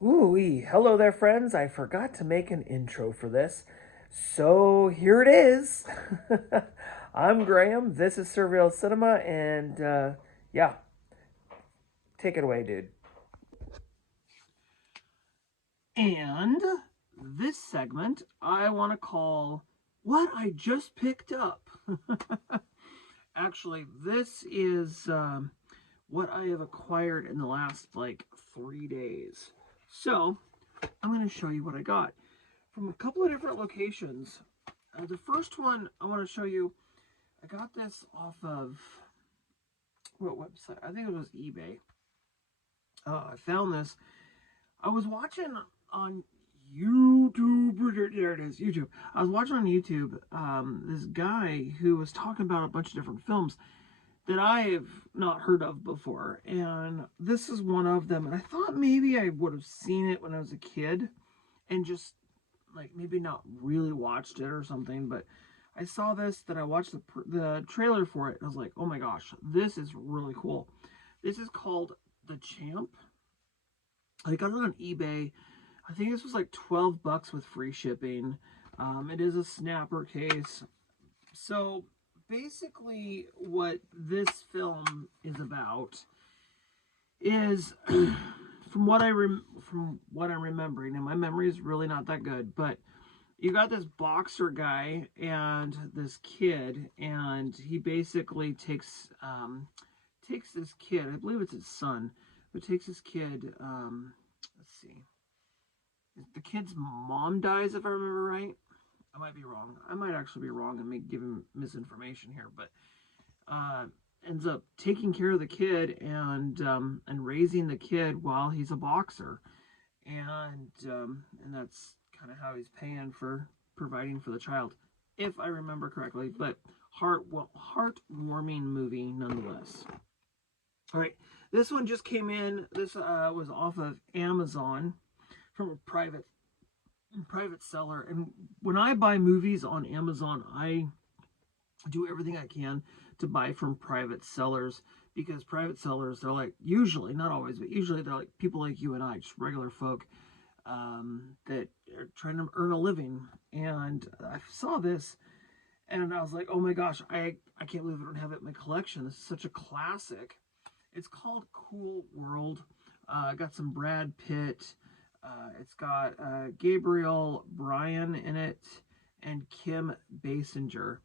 Ooh, hello there, friends. I forgot to make an intro for this. So here it is. I'm Graham. This is Surreal Cinema, and yeah, take it away, dude. And this segment I want to call What I Just Picked Up. Actually, this is what I have acquired in the last like 3 days. So I'm going to show you what I got from a couple of different locations. The first one I want to show you, I got this off of, what website? I think it was eBay. I found this. I was watching on YouTube. There it is, YouTube. I was watching on YouTube this guy who was talking about a bunch of different films that I have not heard of before. And this is one of them. And I thought maybe I would have seen it when I was a kid and just like maybe not really watched it or something, but I saw this, that I watched the trailer for it, and I was like, oh my gosh, this is really cool. This is called The Champ. I got it on eBay. I think this was like 12 bucks with free shipping. It is a snapper case. So basically, what this film is about is from what I'm remembering, and my memory is really not that good, but you got this boxer guy and this kid, and he basically takes this kid. I believe it's his son, but takes this kid. Let's see, the kid's mom dies, if I remember right. I might be wrong. I might actually be wrong and give him misinformation here, but uh, ends up taking care of the kid and raising the kid while he's a boxer, and that's kind of how he's paying for providing for the child, if I remember correctly. But heartwarming movie nonetheless. All right, this one just came in. This was off of Amazon from a private seller, and when I buy movies on Amazon, I do everything I can to buy from private sellers, because private sellers, they're like, usually, not always, but usually they're like people like you and I, just regular folk, that are trying to earn a living. And I saw this and I was like, oh my gosh, I can't believe I don't have it in my collection. This is such a classic. It's called Cool World. Got some Brad Pitt. It's got Gabriel Bryan in it and Kim Basinger.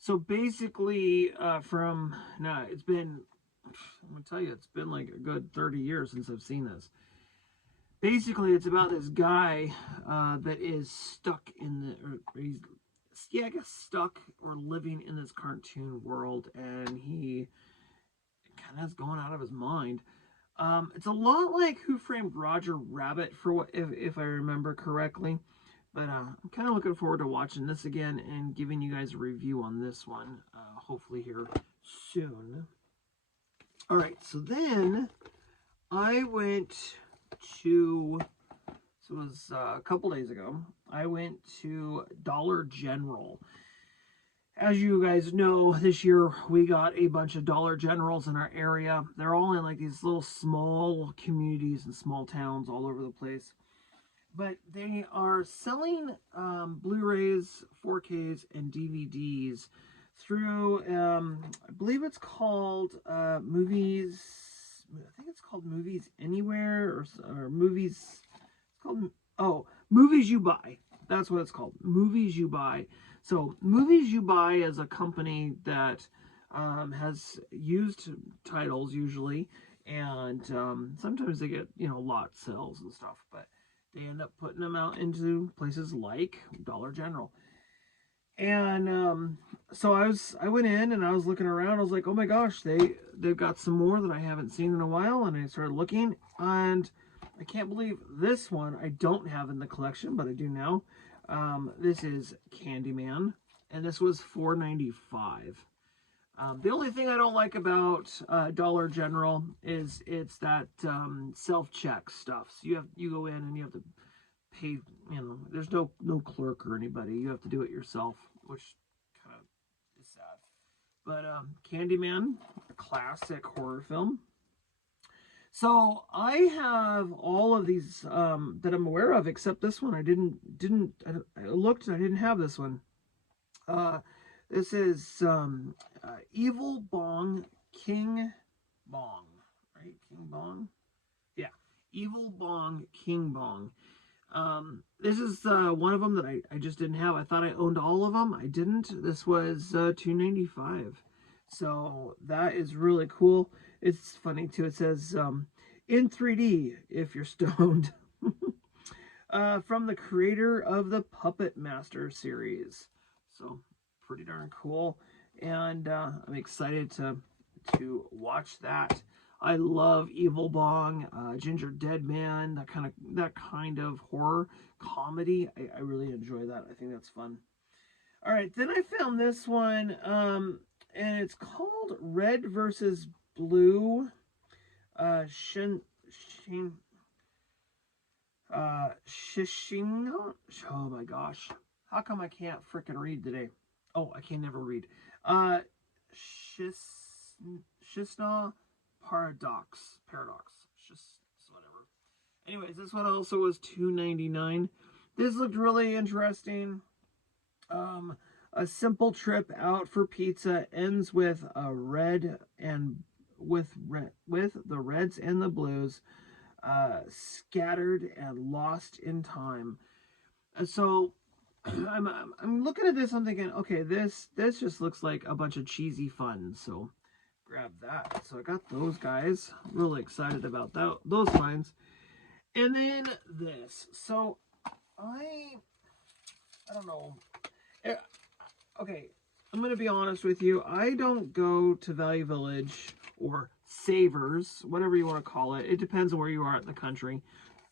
So basically, from now, it's been, I'm gonna tell you, it's been like a good 30 years since I've seen this. Basically, it's about this guy that is stuck in or he's, yeah, I guess stuck or living in this cartoon world, and he kind of is going out of his mind. It's a lot like Who Framed Roger Rabbit, for what, if I remember correctly. But I'm kind of looking forward to watching this again and giving you guys a review on this one, hopefully here soon. All right, so then I went to, so it was a couple days ago, I went to Dollar General. As you guys know, this year we got a bunch of Dollar Generals in our area. They're all in like these little small communities and small towns all over the place. But they are selling Blu-rays, 4Ks, and DVDs through, I believe it's called Movies. I think it's called Movies Anywhere, or Movies. It's called, oh, Movies You Buy. That's what it's called. Movies You Buy. So Movies You Buy is a company that has used titles usually, and sometimes they get lot sales and stuff, but they end up putting them out into places like Dollar General. And so I went in and I was looking around. I was like, oh my gosh, they've got some more that I haven't seen in a while. And I started looking, and I can't believe this one I don't have in the collection, but I do now. This is Candyman, and this was $4.95. The only thing I don't like about Dollar General is it's that self-check stuff. So you go in and you have to pay. There's no clerk or anybody. You have to do it yourself, which kind of is sad. But Candyman, a classic horror film. So I have all of these that I'm aware of, except this one. I looked and I didn't have this one. Uh, this is Evil Bong King Bong, right? King Bong, yeah. Evil Bong King Bong. This is one of them that I just didn't have. I thought I owned all of them. I didn't. This was $2.95. So that is really cool. It's funny too. It says in 3D if you're stoned. From the creator of the Puppet Master series. So pretty darn cool. And I'm excited to watch that. I love Evil Bong, Ginger Dead Man, that kind of horror comedy. I really enjoy that. I think that's fun. All right, then I found this one, and it's called Red versus Blue. Shin, Shin, Shishinga. Oh my gosh, how come I can't freaking read today? Oh, I can never read. Uh, Shis, Shisna Paradox. Just whatever. Anyways, this one also was $2.99. This looked really interesting. A simple trip out for pizza ends with a red and with the reds and the blues scattered and lost in time. So I'm looking at this. I'm thinking, okay, this just looks like a bunch of cheesy fun. So grab that. So I got those guys. Really excited about those lines. And then this. So I don't know. Okay, I'm going to be honest with you. I don't go to Value Village or Savers, whatever you want to call it. It depends on where you are in the country.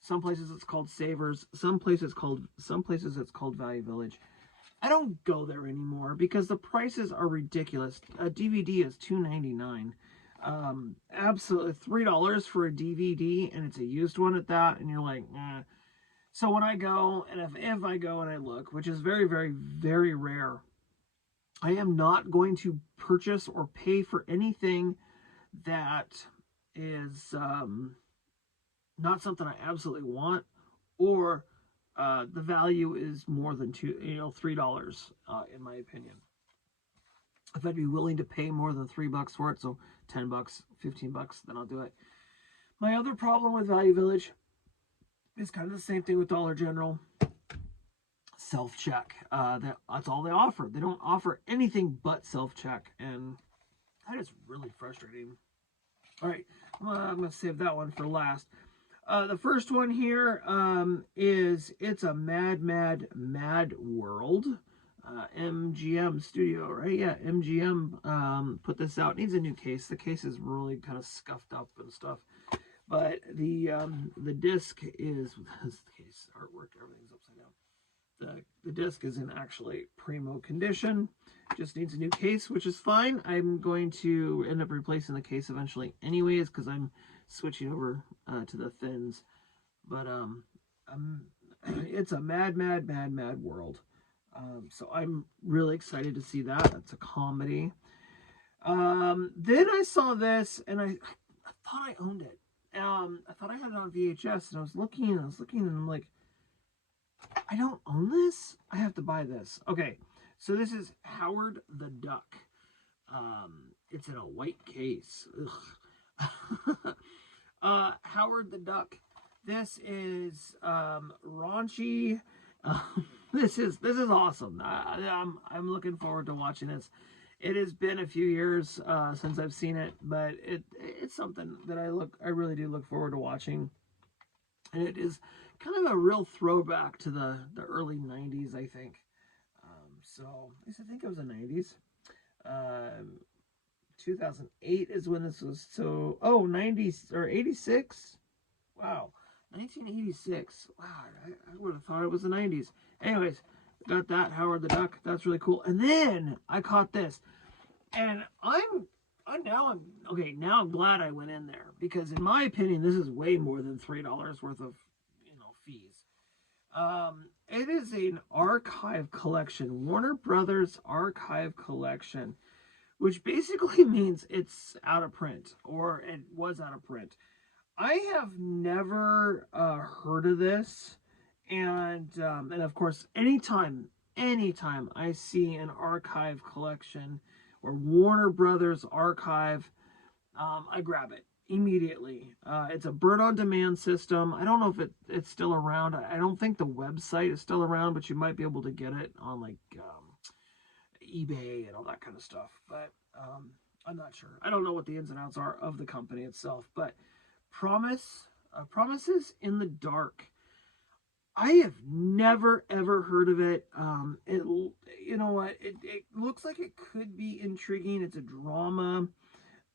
Some places it's called Savers. Some places it's called Value Village. I don't go there anymore because the prices are ridiculous. A DVD is $2.99. Absolutely $3 for a DVD, and it's a used one at that. And you're like, eh. So when I go, and if I go and I look, which is very, very, very rare, I am not going to purchase or pay for anything that is not something I absolutely want, or the value is more than $3, in my opinion. If I'd be willing to pay more than $3 for it, so $10, $15, then I'll do it. My other problem with Value Village is kind of the same thing with Dollar General. Self-check. That's all they offer. They don't offer anything but self-check, and that is really frustrating. All right, I'm going to save that one for last. The first one here is It's a Mad, Mad, Mad World. MGM Studio, right? Yeah, MGM put this out. It needs a new case. The case is really kind of scuffed up and stuff. But the disc is this case artwork. Everything's upside down. The disc is in actually primo condition. Just needs a new case, which is fine. I'm going to end up replacing the case eventually, anyways, because I'm switching over to the fins. But it's a mad, mad, mad, mad world. So I'm really excited to see that. It's a comedy. Then I saw this, and I thought I owned it. I thought I had it on VHS, and I was looking, and I'm like, I don't own this? I have to buy this. Okay, so this is Howard the Duck. It's in a white case. Howard the Duck. This is raunchy. This is awesome. I'm looking forward to watching this. It has been a few years since I've seen it, but it's something that I really do look forward to watching. And it is kind of a real throwback to the early 90s, I think. So at least I think it was the 90s. 2008 is when this was. So 90s or 86. Wow, 1986. Wow, I would have thought it was the 90s. Anyways, got that Howard the Duck. That's really cool. And then I caught this, and now I'm glad I went in there, because in my opinion, this is way more than $3 worth of fees. It is an archive collection, Warner Brothers archive collection, which basically means it's out of print, or it was out of print. I have never heard of this, and of course, anytime I see an archive collection or Warner Brothers archive, I grab it immediately. It's a Bird on Demand system. I don't know if it's still around. I don't think the website is still around, but you might be able to get it on like eBay and all that kind of stuff. But I'm not sure. I don't know what the ins and outs are of the company itself. But Promises in the Dark. I have never ever heard of it. You know what? It looks like it could be intriguing. It's a drama,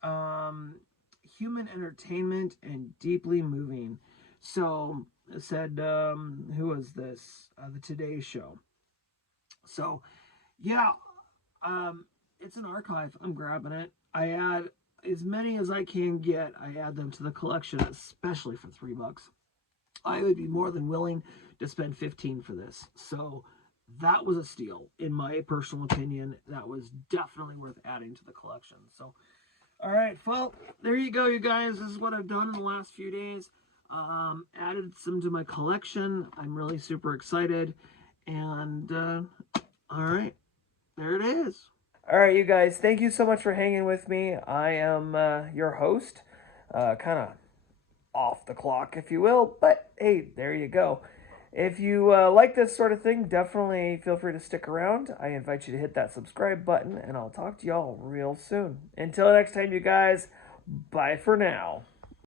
um, human entertainment, and deeply moving. So it said, who was this? The Today Show. So yeah, it's an archive. I'm grabbing it. I add as many as I can get. I add them to the collection, especially for $3. I would be more than willing to spend 15 for this. So that was a steal, in my personal opinion. That was definitely worth adding to the collection. So, all right, well, there you go, you guys. This is what I've done in the last few days. Added some to my collection. I'm really super excited. And all right, there it is. All right, you guys, thank you so much for hanging with me. I am your host, kind of off the clock, if you will, but hey, there you go. If you like this sort of thing, definitely feel free to stick around. I invite you to hit that subscribe button, and I'll talk to y'all real soon. Until next time, you guys, bye for now.